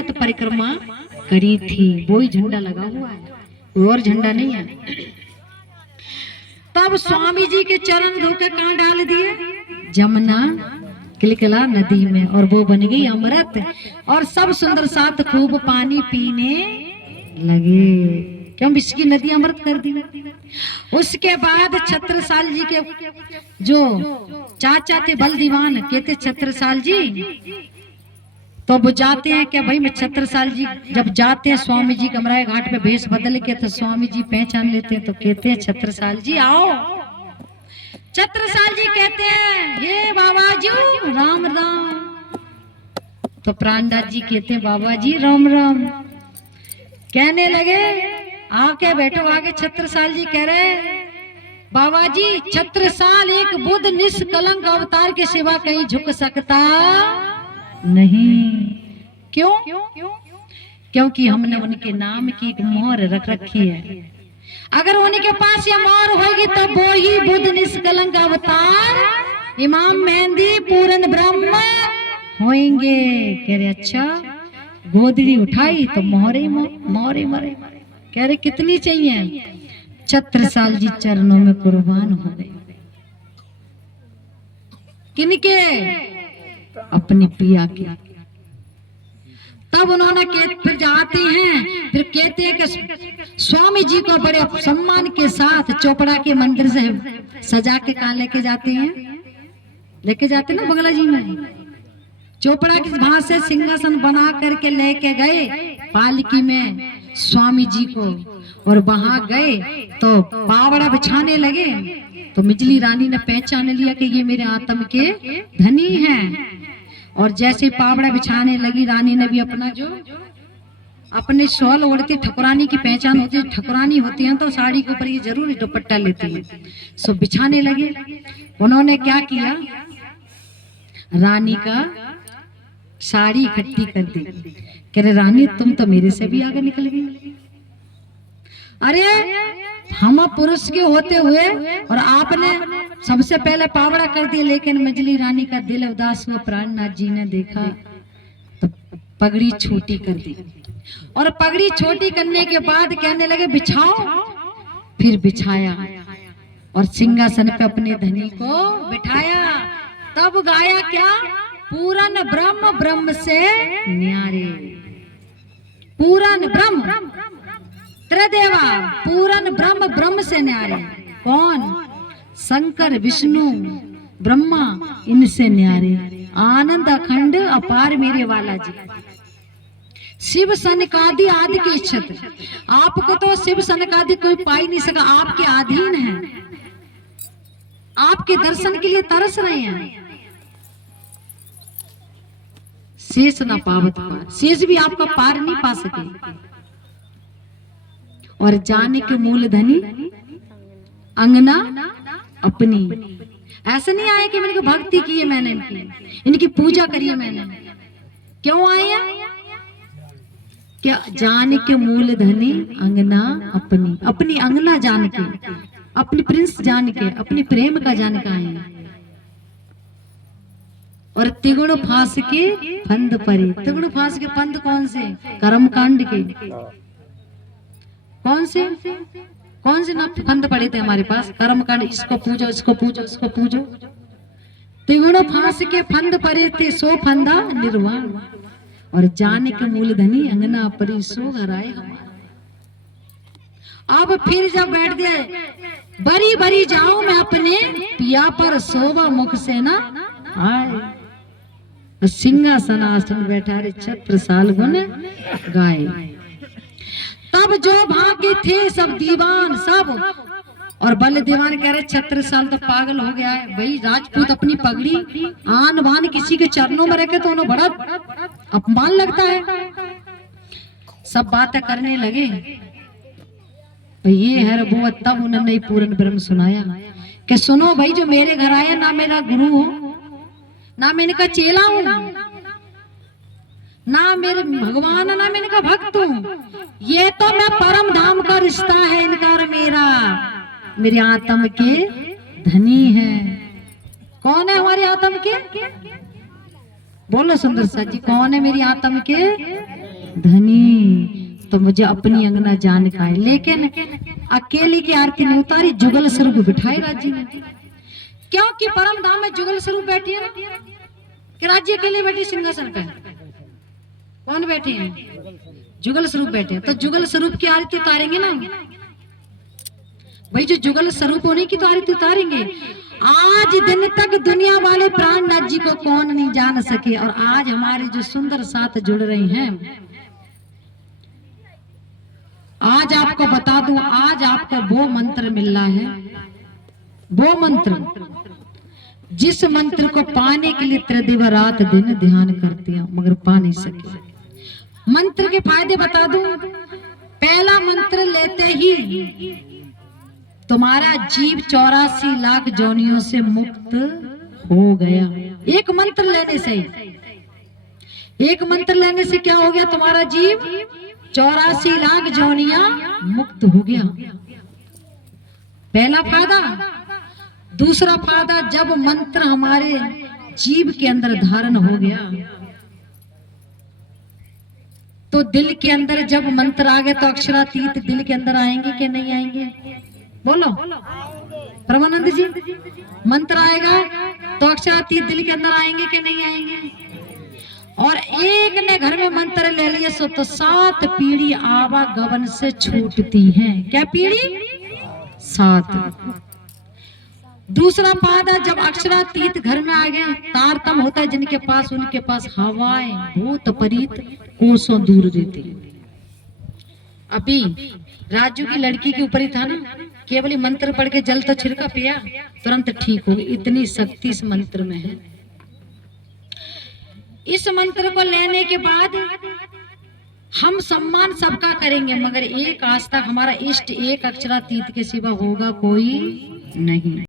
दंडवत परिक्रमा करी थी। वही झंडा लगा हुआ है, कोई और झंडा नहीं है। तब स्वामी जी के चरण धोके कहाँ डाल दिए? जमुना किलकिला नदी में, और वो बन गई अमृत। और सब सुंदर साथ खूब पानी पीने लगे, क्यों? विश्व की नदी अमृत कर दी। उसके बाद छत्रसाल जी के जो चाचा थे बलदीवान, कहते छत्रसाल जी, तो वो जाते हैं क्या भाई? मैं छत्रसाल जी जब जाते हैं स्वामी जी कमराए घाट पे भेष बदल के, तो स्वामी जी पहचान लेते हैं, तो कहते हैं छत्रसाल जी आओ। छत्रसाल जी कहते हैं ये बाबा जी राम राम। तो प्राणदास जी कहते हैं बाबा जी राम राम। कहने लगे आके बैठो आगे। छत्रसाल जी कह रहे बाबा जी छत्रसाल एक बुद्ध निष्कलंक अवतार के सिवा कहीं झुक सकता नहीं। क्यों? क्योंकि हमने उनके नाम की एक मोहर रख रखी है। अगर उनके पास ये मोहर होगी तब वो ही बुद्ध निष्कलंक अवतार इमाम मेहंदी पूर्ण ब्रह्म होंगे। कह रहे अच्छा। गोदड़ी उठाई तो मोहरे मोहरे मरे। कह रहे कितनी चाहिए? छत्रसाल जी चरणों में कुर्बान हो गए। किनके? अपने पिया के। तब उन्होंने फिर जाते हैं, फिर कहते हैं कि स्वामी जी को बड़े सम्मान के साथ चोपड़ा के मंदिर से सजा के कहाँ लेके जाते हैं? लेके जाते ना बंगला जी में। चोपड़ा के वहां से सिंहासन बना करके लेके गए पालकी में स्वामी जी को, और वहां गए तो पावड़ा बिछाने लगे। तो मिजली रानी ने पहचान लिया कि ये मेरे आत्म के धनी हैं। और जैसे पावड़ा बिछाने लगी, रानी ने भी अपना जो अपने शॉल ओढ़ती, ठकुरानी की पहचान होती है, ठकुरानी होती है तो साड़ी के ऊपर ये जरूर दुपट्टा लेती है। सो बिछाने लगे। उन्होंने क्या किया? रानी का साड़ी इकट्ठी कर दी। कह रहे रानी तुम तो मेरे से भी आगे निकल गई। अरे हम पुरुष के होते हुए और आपने सबसे पहले पावड़ा कर दिया। लेकिन मजली रानी का दिल उदास हुआ। प्राणनाथ जी ने देखा तो पगड़ी छोटी कर दी, और पगड़ी छोटी करने के बाद कहने लगे बिछाओ। फिर बिछाया और सिंहासन पे अपने धनी को बिठाया। तब गाया क्या? पूरन ब्रह्म ब्रह्म से न्यारे। पूरन ब्रह्म त्रिदेवा, पूरन ब्रह्म ब्रह्म से न्यारे। कौन? शंकर विष्णु ब्रह्मा, इनसे न्यारे। आनंद अखंड अपार मेरे वाला जी। शिव सनकादि आदि के छत्र। आपको तो शिव सनकादि कोई पा ही नहीं सका, आपके अधीन है, आपके दर्शन के लिए तरस रहे हैं। शेष ना पावत पार, शेष भी आपका पार नहीं पा सके। और जाने के मूल धनी अंगना अपनी। ऐसे नहीं आए कि मैंने भक्ति की है, मैंने इनकी पूजा करी है मैंने। क्यों आए? क्या? जान के मूल धनी अंगना अपनी। अपनी अंगना जान के, अपनी प्रिंस जान के, अपनी प्रेम का जान के आए। और तिगुण फांस के फंद परे। तिगुण फांस के फंद कौन से? कर्म कांड के। कौन से ना फंद पड़े थे हमारे पास? कर्म कांड। इसको पूजो, इसको पूजो, इसको पूजो। तिगुण फांस के फंद परे थे, सो फंदा निर्वाण। और जाने के मूल धनी अंगना परी, सो हराए हमारा। अब फिर जब बैठ गए, बरी बरी जाऊं मैं अपने पिया पर, सोवा मुख से ना आए। सिंहासन आसन बैठा रे छत्रसाल गुण गाए। तब जो भाग्य थे सब दीवान सब, और बल दीवान कह रहे छत्रसाल तो पागल हो गया है भाई। राजपूत अपनी पगड़ी आन बान किसी के चरणों में रखे तो उन्हें बड़ा अपमान लगता है। सब बातें करने लगे ये है वो। तब उन्होंने पूर्ण ब्रह्म सुनाया कि सुनो भाई, जो मेरे घर आया ना मेरा गुरु हो, ना मैं इनका चेला हूं, ना मेरे भगवान, ना मैं इनका भक्त हूं। ये तो मैं परम धाम का रिश्ता है इनका और मेरा। मेरे आत्म के धनी है। कौन है हमारे आत्म के? बोलो सुंदर सा जी, कौन है मेरी आत्म के? धनी तो मुझे अपनी अंगना जान का है, लेकिन अकेली की आरती नहीं उतारी, जुगल स्वरूप बिठाए राजी ने। क्योंकि परम धाम में जुगल स्वरूप बैठी है ना, कि राज्य के लिए बैठी सिंहासन पे कौन बैठे हैं? जुगल स्वरूप बैठे हैं। तो जुगल स्वरूप की आरती उतारेंगे ना भाई, जो जुगल स्वरूप होने की तो आरती उतारेंगे। आज दिन तक दुनिया वाले प्राणनाथ जी को कौन नहीं जान सके, और आज हमारे जो सुंदर साथ जुड़ रहे हैं, आज आपको बता दूं, आज आपको वो मंत्र मिल रहा है, वो मंत्र जिस मंत्र को पाने के लिए त्रिदिव रात दिन ध्यान करते हैं मगर पा नहीं सके। मंत्र के फायदे बता दूं, पहला मंत्र लेते ही तुम्हारा जीव 84 लाख जोनियों से मुक्त हो गया। एक मंत्र लेने से, एक मंत्र लेने से क्या हो गया? तुम्हारा जीव 84 लाख जोनियां मुक्त हो गया। पहला फायदा। दूसरा फायदा, जब मंत्र हमारे जीव के अंदर धारण हो गया तो दिल के अंदर जब मंत्र आ गए तो अक्षरातीत दिल के अंदर आएंगे कि नहीं आएंगे? बोलो परमानंद जी, मंत्र आएगा तो अक्षरातीत दिल के अंदर आएंगे कि नहीं आएंगे? और एक ने घर में मंत्र ले लिया सो तो 7 पीढ़ी आवागमन से छूटती हैं। क्या पीढ़ी? 7। दूसरा फायदा, जब अक्षरातीत घर में आ गए, तारतम होता है जिनके पास, उनके पास हवाएं भूत परीत कोसों दूर रहती। अभी राजू की लड़की के ऊपर ही था ना, केवल मंत्र पढ़ के जल तो छिड़का पिया, तुरंत ठीक हो गई। इतनी शक्ति इस मंत्र में है। इस मंत्र को लेने के बाद हम सम्मान सबका करेंगे, मगर एक आज तक हमारा इष्ट एक अक्षरातीत के सिवा होगा कोई नहीं।